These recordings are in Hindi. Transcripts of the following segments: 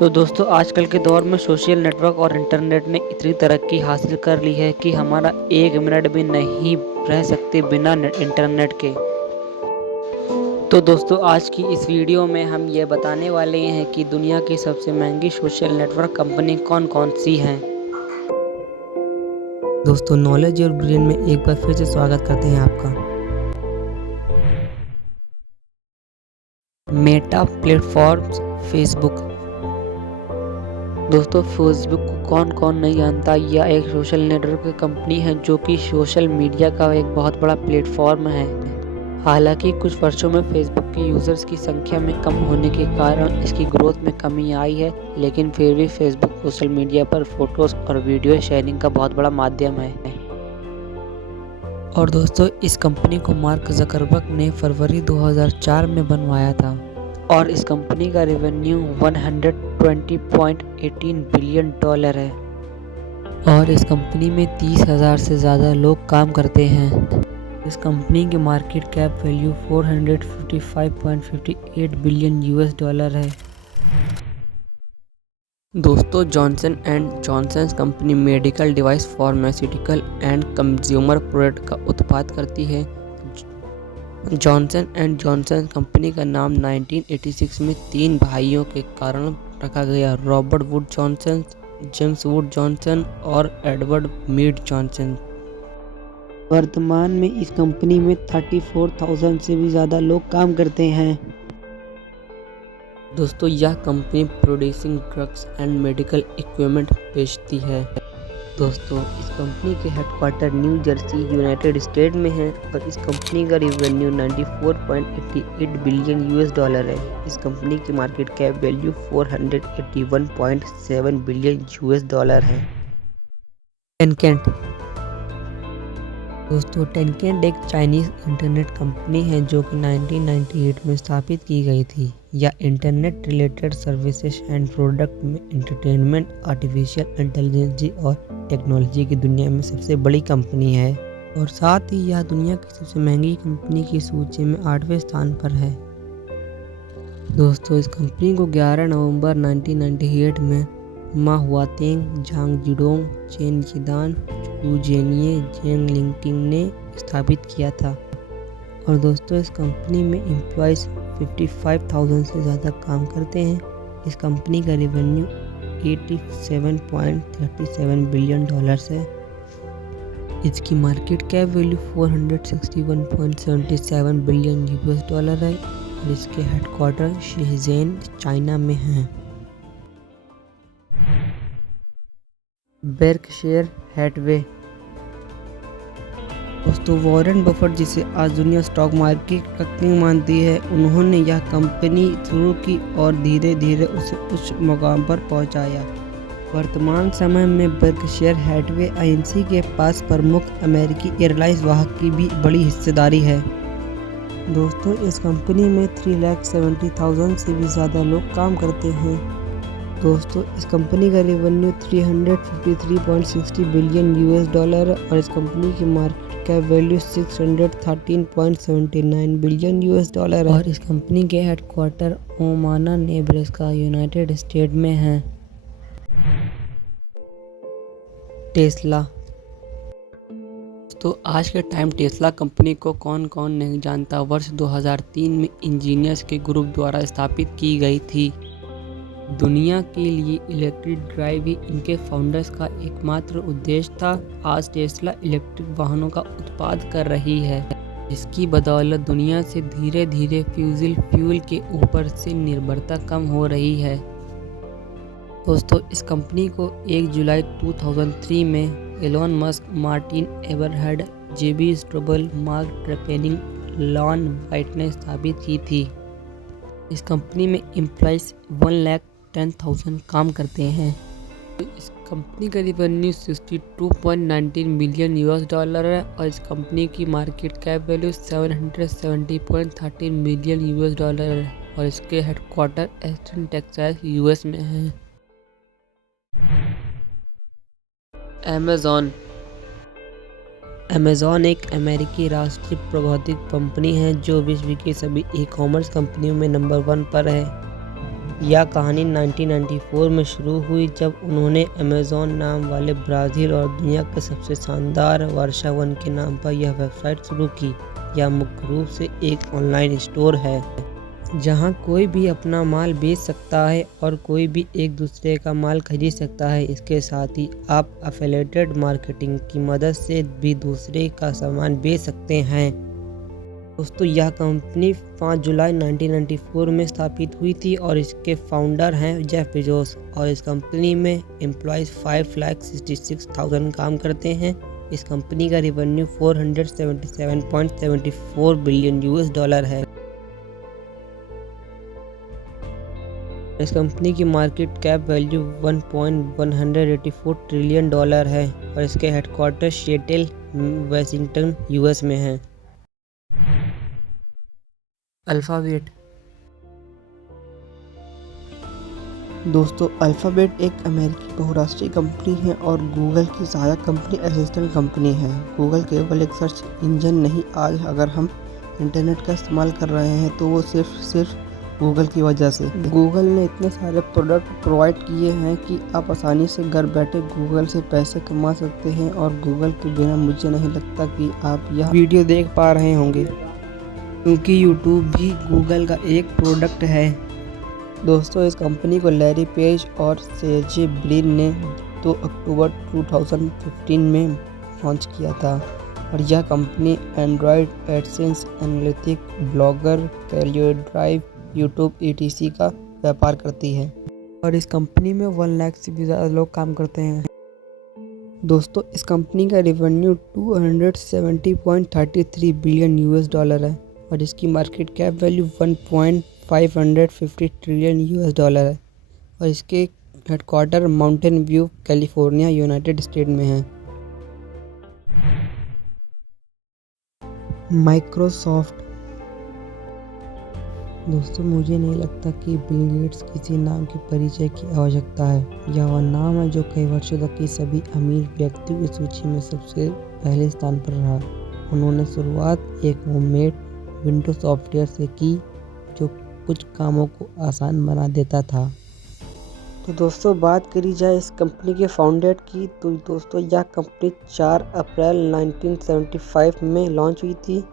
तो दोस्तों आजकल के दौर में सोशल नेटवर्क और इंटरनेट ने इतनी तरक्की हासिल कर ली है कि हमारा 1 मिनट भी नहीं रह सकते बिना इंटरनेट के। तो दोस्तों आज की इस वीडियो में हम ये बताने वाले हैं कि दुनिया की सबसे महंगी सोशल नेटवर्क कंपनी कौन-कौन सी हैं। दोस्तों नॉलेज और ब्रेन में एक बार फिर से स्वागत करते हैं आपका। Meta platforms Facebook. दोस्तों फेसबुक को कौन-कौन नहीं जानता। यह एक सोशल नेटवर्क कंपनी है जो कि सोशल मीडिया का एक बहुत बड़ा प्लेटफॉर्म है। हालांकि कुछ वर्षों में फेसबुक के यूजर्स की संख्या में कम होने के कारण इसकी ग्रोथ में कमी आई है, लेकिन फिर भी फेसबुक सोशल मीडिया पर फोटोज और वीडियो शेयरिंग का बहुत बड़ा माध्यम है। और दोस्तों इस कंपनी को मार्क जकरबर्ग ने फरवरी 2004 में बनवाया था और इस कंपनी का रेवेन्यू 120.18 बिलियन डॉलर है और इस कंपनी में 30,000 से ज़्यादा लोग काम करते हैं। इस कंपनी की market cap value 455.58 billion US dollar है। दोस्तों Johnson and Johnson company medical device, pharmaceutical and consumer product का उत्पाद करती है। जॉनसन एंड जॉनसन कंपनी का नाम 1986 में 3 भाइयों के कारण रखा गया, Robert would Johnson, James would Johnson और एडवर्ड मीड जॉनसन। वर्तमान में इस कंपनी में 34,000 से भी ज़्यादा लोग काम करते हैं। दोस्तों यह company producing drugs and medical equipment बेचती है। दोस्तों इस कंपनी के headquarter new Jersey United state में है और इस कंपनी का रेवेन्यू 94.88 बिलियन यूएस डॉलर है। इस कंपनी की market cap value 481.7 billion US dollar है। टेनकेंट। दोस्तों टेनकेंट एक चाइनीज़ इंटरनेट कंपनी है जो कि 1998 में स्थापित की गई थी। यह internet related services and product में एंटरटेनमेंट, आर्टिफिशियल इंटेलिजेंस और टेक्नोलॉजी की दुनिया में सबसे बड़ी कंपनी है और साथ ही यह दुनिया की सबसे महंगी कंपनी की सूची में 8वें स्थान पर है। दोस्तों इस कंपनी को 11 नवंबर 1998 में मा हुआतेंग, झांग जिडोंग, चेन जिदान, चू जेनिए, जेंग लिंकिंग ने स्थापित किया था और दोस्तों इस कंपनी में एम्प्लॉयज़ 55,000 से ज़्यादा काम करते हैं। इस कंपनी का रेवेन्यू 87.37 बिलियन डॉलर्स है। इसकी market cap value 461.77 billion US dollar है और इसके हेडक्वार्टर शेहज़ेन, चाइना में हैं। बेर्कशायर हैथवे। दोस्तों वॉरेन बफेट, जिसे आज दुनिया स्टॉक मार्केट का किंग मानती है, उन्होंने यह कंपनी शुरू की और धीरे धीरे उसे उच्च मुकाम पर पहुंचाया। वर्तमान समय में बेर्कशायर हैथवे आईएनसी के पास प्रमुख अमेरिकी एयरलाइंस वाहक की भी बड़ी हिस्सेदारी है। दोस्तों इस कंपनी में 3,70,000 से भी ज़्यादा लोग काम करते हैं। दोस्तों इस कंपनी का रेवेन्यू 353.60 बिलियन यूएस डॉलर और इस कंपनी की market cap value 613.79 billion US dollar है और इस कंपनी के हेडक्वार्टर ओमाना, नेब्रास्का, यूनाइटेड स्टेट में हैं। टेस्ला। तो आज के टाइम टेस्ला कंपनी को कौन-कौन नहीं जानता। वर्ष 2003 में इंजीनियर्स के ग्रुप द्वारा स्थापित की गई थी। दुनिया के लिए इलेक्ट्रिक ड्राइव ही इनके फाउंडर्स का एकमात्र उद्देश्य था। आज टेस्ला इलेक्ट्रिक वाहनों का उत्पाद कर रही है, जिसकी बदौलत दुनिया से धीरे धीरे फ्यूजिल फ्यूल के ऊपर से निर्भरता कम हो रही है। दोस्तों इस कंपनी को 1 जुलाई 2003 में एलोन मस्क, मार्टिन एबरहर्ड, जेबी स्ट्रोबल, मार्क ट्रेपेनिंग, लॉन वाइट ने स्थापित की थी। इस कंपनी में एम्प्लॉइज 1,10,000 काम करते हैं। इस कंपनी का रेवेन्यू 62.19 बिलियन यूएस डॉलर है और इस कंपनी की market cap value 770.13 billion US dollar है और इसके हेडक्वार्टर एस्टन, टेक्सास, यूएस में है। अमेज़ॉन एक अमेरिकी राष्ट्रीय प्रौद्योगिकी कंपनी है जो विश्व की सभी ई-कॉमर्स कंपनियों में नंबर 1 पर है। यह कहानी 1994 में शुरू हुई जब उन्होंने अमेज़न नाम वाले ब्राज़ील और दुनिया के सबसे शानदार वर्षा वन के नाम पर यह वेबसाइट शुरू की। यह मुख्य रूप से एक ऑनलाइन स्टोर है जहां कोई भी अपना माल बेच सकता है और कोई भी एक दूसरे का माल खरीद सकता है। इसके साथ ही आप एफिलिएटेड मार्केटिंग की मदद से भी दूसरे का सामान बेच सकते हैं। दोस्तों, यह कंपनी 5 जुलाई 1994 में स्थापित हुई थी और इसके फाउंडर हैं जेफ बेजोस और इस कंपनी में एम्प्लॉयज़ 5,66,000 काम करते हैं। इस कंपनी का रेवेन्यू $477.74 बिलियन है। इस कंपनी की मार्केट कैप वैल्यू $1.184 ट्रिलियन है और इसके हेडक्वार्टर सिएटल, वाशिंगटन, यूएस में है। अल्फ़ाबेट। दोस्तों, अल्फ़ाबेट एक अमेरिकी बहुराष्ट्रीय कंपनी है और गूगल की सहायक कंपनी असिस्टेंट कंपनी है। गूगल केवल एक सर्च इंजन नहीं, आज अगर हम इंटरनेट का इस्तेमाल कर रहे हैं तो वो सिर्फ गूगल की वजह से। गूगल ने इतने सारे प्रोडक्ट प्रोवाइड किए हैं कि आप आसानी से घर बैठे गूगल से पैसे कमा सकते हैं और गूगल के बिना मुझे नहीं लगता कि आप यह वीडियो देख पा रहे होंगे, क्योंकि यूट्यूब भी गूगल का एक प्रोडक्ट है। दोस्तों, इस कंपनी को लैरी पेज और सर्जे ब्रिन ने 2 अक्टूबर 2015 में लॉन्च किया था और यह company Android, AdSense, analytic, blogger, Calico drive, YouTube etc का व्यापार करती है और इस कंपनी में 1 लाख से भी ज़्यादा लोग काम करते हैं। दोस्तों, इस कंपनी का रेवेन्यू $270.33 बिलियन है और इसकी मार्केट कैप वैल्यू $1.550 ट्रिलियन है और इसके headquarter mountain view, California, United state में है। माइक्रोसॉफ्ट। दोस्तों, मुझे नहीं लगता कि बिल गेट्स किसी नाम के परिचय की आवश्यकता है। यह वह नाम है जो कई वर्षों तक की सभी अमीर व्यक्तियों की सूची में सबसे पहले स्थान पर रहा। उन्होंने शुरुआत एक होममेड विंडो सॉफ्टवेयर से की जो कुछ कामों को आसान बना देता था। तो दोस्तों, बात करी जाए इस कंपनी के फाउंडर की, तो दोस्तों यह कंपनी 4 अप्रैल 1975 में लॉन्च हुई थी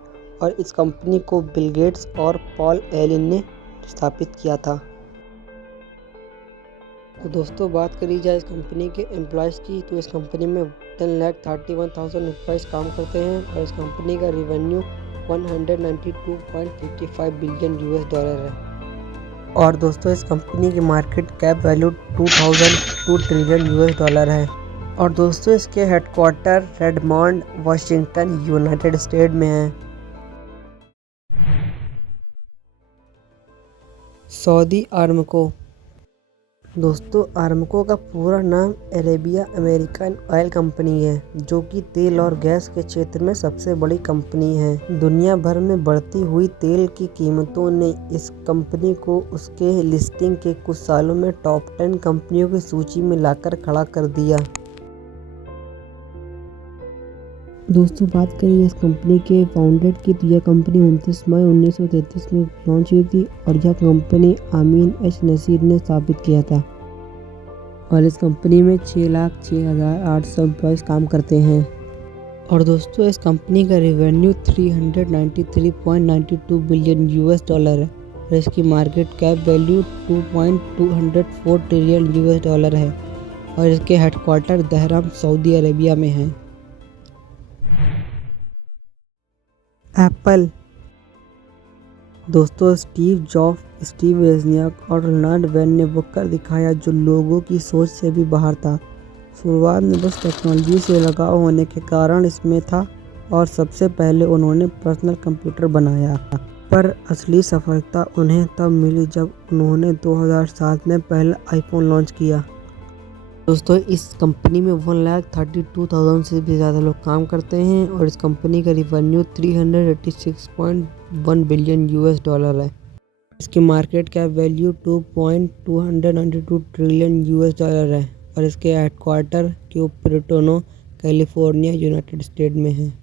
और इस कंपनी को बिल गेट्स और पॉल एलन ने स्थापित किया था। तो दोस्तों, बात करी जाए इस कंपनी के एम्प्लॉयज़ की, तो इस कंपनी में 10,31,000 एम्प्लॉयज़ काम करते हैं और इस कंपनी का रेवेन्यू $192.55 बिलियन है। और दोस्तों, इस कंपनी की मार्केट कैप वैल्यू $2 ट्रिलियन है। और दोस्तों, इसके हेडक्वार्टर रेडमॉन्ड, वाशिंगटन, यूनाइटेड स्टेट में है। Saudi Aramco. दोस्तों, अरामको का पूरा नाम अरेबिया अमेरिकन ऑयल कंपनी है, जो कि तेल और गैस के क्षेत्र में सबसे बड़ी कंपनी है। दुनिया भर में बढ़ती हुई तेल की कीमतों ने इस कंपनी को उसके लिस्टिंग के कुछ सालों में टॉप 10 कंपनियों की सूची में लाकर खड़ा कर दिया। दोस्तों, बात करिए इस कंपनी के फाउंडर की, तो यह कंपनी 29 मई 1933 में लॉन्च हुई थी और यह कंपनी आमीन एच नसीर ने स्थापित किया था और इस कंपनी में 6,06,800 एम्प्लॉयज़ काम करते हैं। और दोस्तों, इस कंपनी का रेवेन्यू $393.92 बिलियन है और इसकी मार्केट कैप वैल्यू $2.204 ट्रिलियन है और इसके हेडक्वार्टर दहराम, सऊदी अरेबिया में है। एप्पल। दोस्तों, स्टीव जॉब्स, स्टीव वोज़नियाक और रोनाल्ड वेन ने वो कर दिखाया जो लोगों की सोच से भी बाहर था। शुरुआत में बस टेक्नोलॉजी से लगाव होने के कारण इसमें था और सबसे पहले उन्होंने पर्सनल कंप्यूटर बनाया, पर असली सफलता उन्हें तब मिली जब उन्होंने 2007 में पहला आईफोन लॉन्च किया। दोस्तों, इस कंपनी में 1,32,000 से भी ज़्यादा लोग काम करते हैं और इस कंपनी का रेवेन्यू $386.1 बिलियन है। इसकी मार्केट कैप वैल्यू $2.292 ट्रिलियन है और इसके हेडक्वार्टर क्यूपरेटिनो, कैलिफोर्निया, यूनाइटेड स्टेट में है।